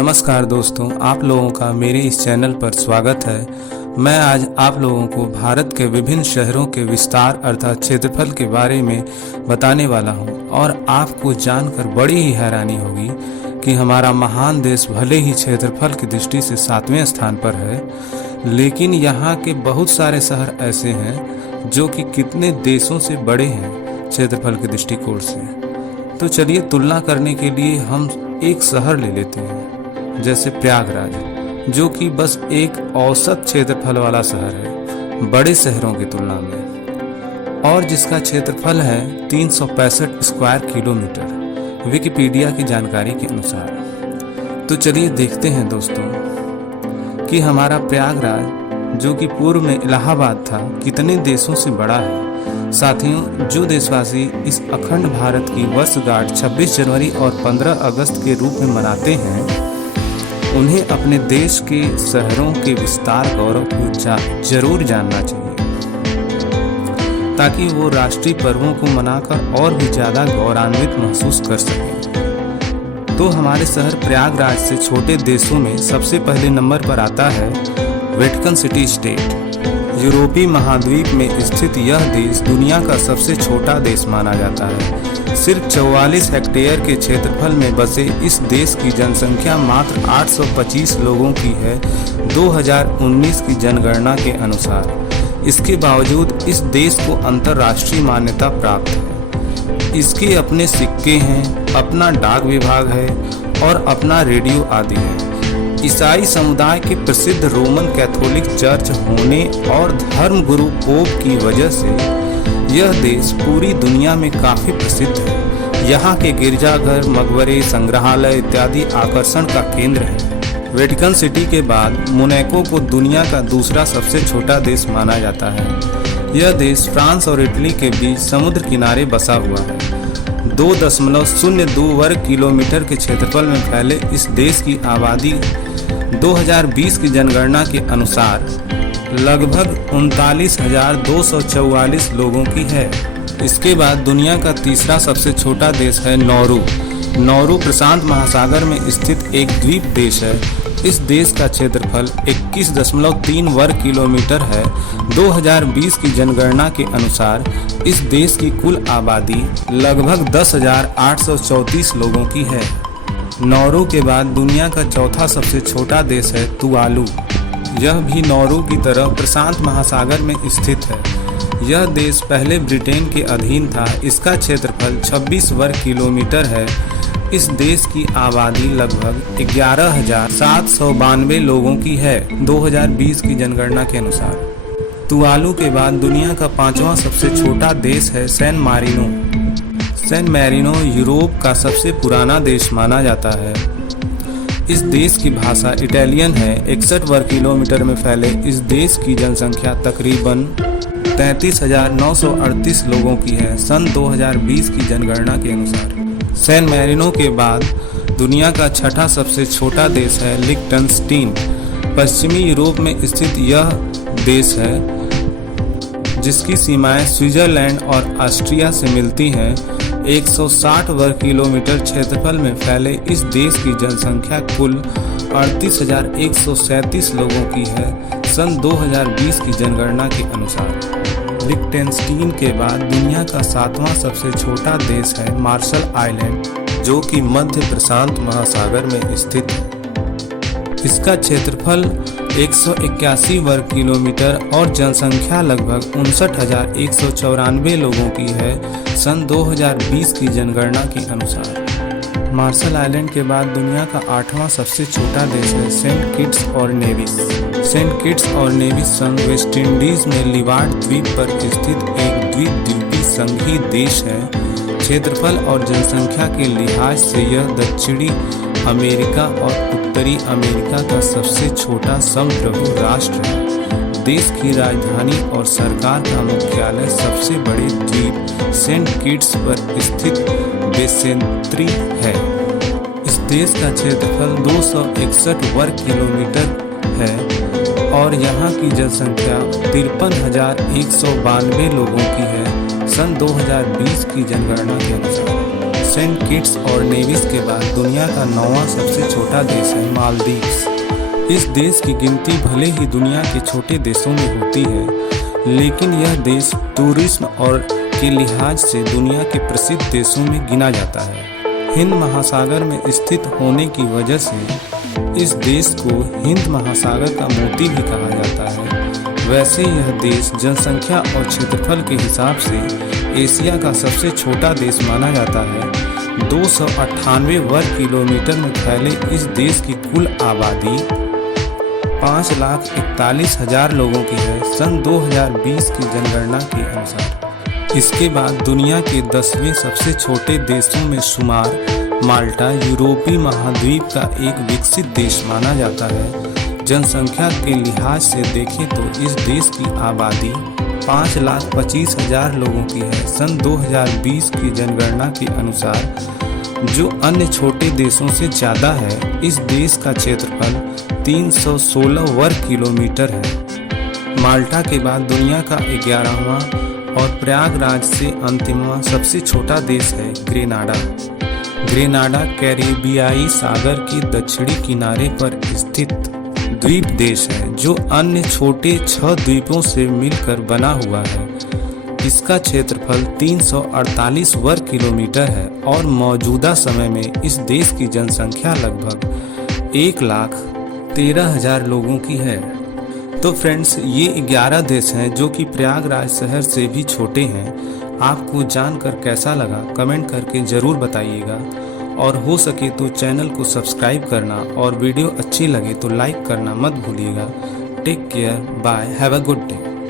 नमस्कार दोस्तों, आप लोगों का मेरे इस चैनल पर स्वागत है। मैं आज आप लोगों को भारत के विभिन्न शहरों के विस्तार अर्थात क्षेत्रफल के बारे में बताने वाला हूं और आपको जानकर बड़ी ही हैरानी होगी कि हमारा महान देश भले ही क्षेत्रफल की दृष्टि से 7वें स्थान पर है, लेकिन यहाँ के बहुत सारे शहर ऐसे हैं जो कि कितने देशों से बड़े हैं क्षेत्रफल के दृष्टिकोण से। तो चलिए तुलना करने के लिए हम एक शहर ले लेते हैं, जैसे प्रयागराज, जो कि बस एक औसत क्षेत्रफल वाला शहर है बड़े शहरों की तुलना में, और जिसका क्षेत्रफल है 365 स्क्वायर किलोमीटर विकिपीडिया की जानकारी के अनुसार। तो चलिए देखते हैं दोस्तों कि हमारा प्रयागराज, जो कि पूर्व में इलाहाबाद था, कितने देशों से बड़ा है। साथियों, जो देशवासी इस अखंड भारत की वर्षगांठ 26 जनवरी और 15 अगस्त के रूप में मनाते हैं, उन्हें अपने देश के शहरों के विस्तार गौरव को जरूर जानना चाहिए, ताकि वो राष्ट्रीय पर्वों को मनाकर और भी ज़्यादा गौरवान्वित महसूस कर सकें। तो हमारे शहर प्रयागराज से छोटे देशों में सबसे पहले नंबर पर आता है वेटिकन सिटी स्टेट। यूरोपीय महाद्वीप में स्थित यह देश दुनिया का सबसे छोटा देश माना जाता है। सिर्फ 44 हेक्टेयर के क्षेत्रफल में बसे इस देश की जनसंख्या मात्र 825 लोगों की है 2019 की जनगणना के अनुसार। इसके बावजूद इस देश को अंतर्राष्ट्रीय मान्यता प्राप्त है। इसके अपने सिक्के हैं, अपना डाक विभाग है और अपना रेडियो आदि है। ईसाई समुदाय के प्रसिद्ध रोमन कैथोलिक चर्च होने और धर्म गुरु पोप की वजह से यह देश पूरी दुनिया में काफी प्रसिद्ध है। यहाँ के गिरजाघर, मकबरे, संग्रहालय इत्यादि आकर्षण का केंद्र है। वेटिकन सिटी के बाद मोनाको को दुनिया का दूसरा सबसे छोटा देश माना जाता है। यह देश फ्रांस और इटली के बीच समुद्र किनारे बसा हुआ है। 2.02 वर्ग किलोमीटर के क्षेत्रफल में फैले इस देश की आबादी 2020 की जनगणना के अनुसार लगभग 39,244 लोगों की है। इसके बाद दुनिया का तीसरा सबसे छोटा देश है नौरू। नौरू प्रशांत महासागर में स्थित एक द्वीप देश है। इस देश का क्षेत्रफल 21.3 वर्ग किलोमीटर है। 2020 की जनगणना के अनुसार इस देश की कुल आबादी लगभग 10,834 लोगों की है। नौरू के बाद दुनिया का चौथा सबसे छोटा देश है तुवालू। यह भी नौरू की तरह प्रशांत महासागर में स्थित है। यह देश पहले ब्रिटेन के अधीन था। इसका क्षेत्रफल 26 वर्ग किलोमीटर है। इस देश की आबादी लगभग 11,792 लोगों की है 2020 की जनगणना के अनुसार। तुवालू के बाद दुनिया का पांचवा सबसे छोटा देश है San Marino. San Marino Europe का सबसे पुराना देश माना जाता है। इस देश की भाषा इटालियन है। 61 वर्ग किलोमीटर में फैले इस देश की जनसंख्या तकरीबन 33,938 लोगों की है सन 2020 की जनगणना के अनुसार। सैन मैरिनो के बाद दुनिया का छठा सबसे छोटा देश है लिक्टनस्टीन। पश्चिमी यूरोप में स्थित यह देश है, जिसकी सीमाएं स्विट्जरलैंड और ऑस्ट्रिया से मिलती हैं। 160 वर्ग किलोमीटर क्षेत्रफल में फैले इस देश की जनसंख्या कुल 38,137 लोगों की है सन 2020 की जनगणना के अनुसार। लिक्टेनस्टीन के बाद दुनिया का सातवां सबसे छोटा देश है मार्शल आइलैंड, जो कि मध्य प्रशांत महासागर में स्थित है। इसका क्षेत्रफल 181 वर्ग किलोमीटर और जनसंख्या लगभग 59,194 लोगों की है सन 2020 की जनगणना के अनुसार। मार्शल आइलैंड के बाद दुनिया का आठवां सबसे छोटा देश है सेंट किट्स और नेविस। सेंट किट्स और नेविस संघ वेस्ट इंडीज में लिवार्ड द्वीप पर स्थित एक द्वीपीय संघीय देश है। क्षेत्रफल और जनसंख्या के लिहाज से यह दक्षिणी अमेरिका और उत्तरी अमेरिका का सबसे छोटा संप्रभु राष्ट्र है। देश की राजधानी और सरकार का मुख्यालय सबसे बड़े द्वीप सेंट किट्स पर स्थित बेसेंट्री है। इस देश का क्षेत्रफल 261 वर्ग किलोमीटर है और यहाँ की जनसंख्या 53,192 लोगों की है सन 2020 की जनगणना के अनुसार। सेंट किट्स और नेविस के बाद दुनिया का 9वां सबसे छोटा देश है मालदीव्स। इस देश की गिनती भले ही दुनिया के छोटे देशों में होती है, लेकिन यह देश टूरिज्म और के लिहाज से दुनिया के प्रसिद्ध देशों में गिना जाता है। हिंद महासागर में स्थित होने की वजह से इस देश को हिंद महासागर का मोती भी कहा जाता है। वैसे यह देश जनसंख्या और क्षेत्रफल के हिसाब से एशिया का सबसे छोटा देश माना जाता है। 298 वर्ग किलोमीटर में फैले इस देश की कुल आबादी 5,41,000 लोगों की है सन 2020 की जनगणना के अनुसार। इसके बाद दुनिया के 10वें सबसे छोटे देशों में शुमार माल्टा यूरोपीय महाद्वीप का एक विकसित देश माना जाता है। जनसंख्या के लिहाज से देखें तो इस देश की आबादी 5,25,000 लोगों की है सन 2020 की जनगणना के अनुसार, जो अन्य छोटे देशों से ज़्यादा है। इस देश का क्षेत्रफल 316 वर्ग किलोमीटर है। माल्टा के बाद दुनिया का 11वां और प्रयागराज से अंतिमवां सबसे छोटा देश है ग्रेनाडा। ग्रेनाडा कैरिबियाई सागर के दक्षिणी किनारे पर स्थित द्वीप देश है, जो अन्य छोटे 6 द्वीपों से मिलकर बना हुआ है। इसका क्षेत्रफल 348 वर्ग किलोमीटर है और मौजूदा समय में इस देश की जनसंख्या लगभग 1,13,000 लोगों की है। तो फ्रेंड्स, ये 11 देश हैं जो कि प्रयागराज शहर से भी छोटे हैं। आपको जानकर कैसा लगा कमेंट करके ज़रूर बताइएगा, और हो सके तो चैनल को सब्सक्राइब करना और वीडियो अच्छी लगे तो लाइक करना मत भूलिएगा। Take care, bye, have a good day.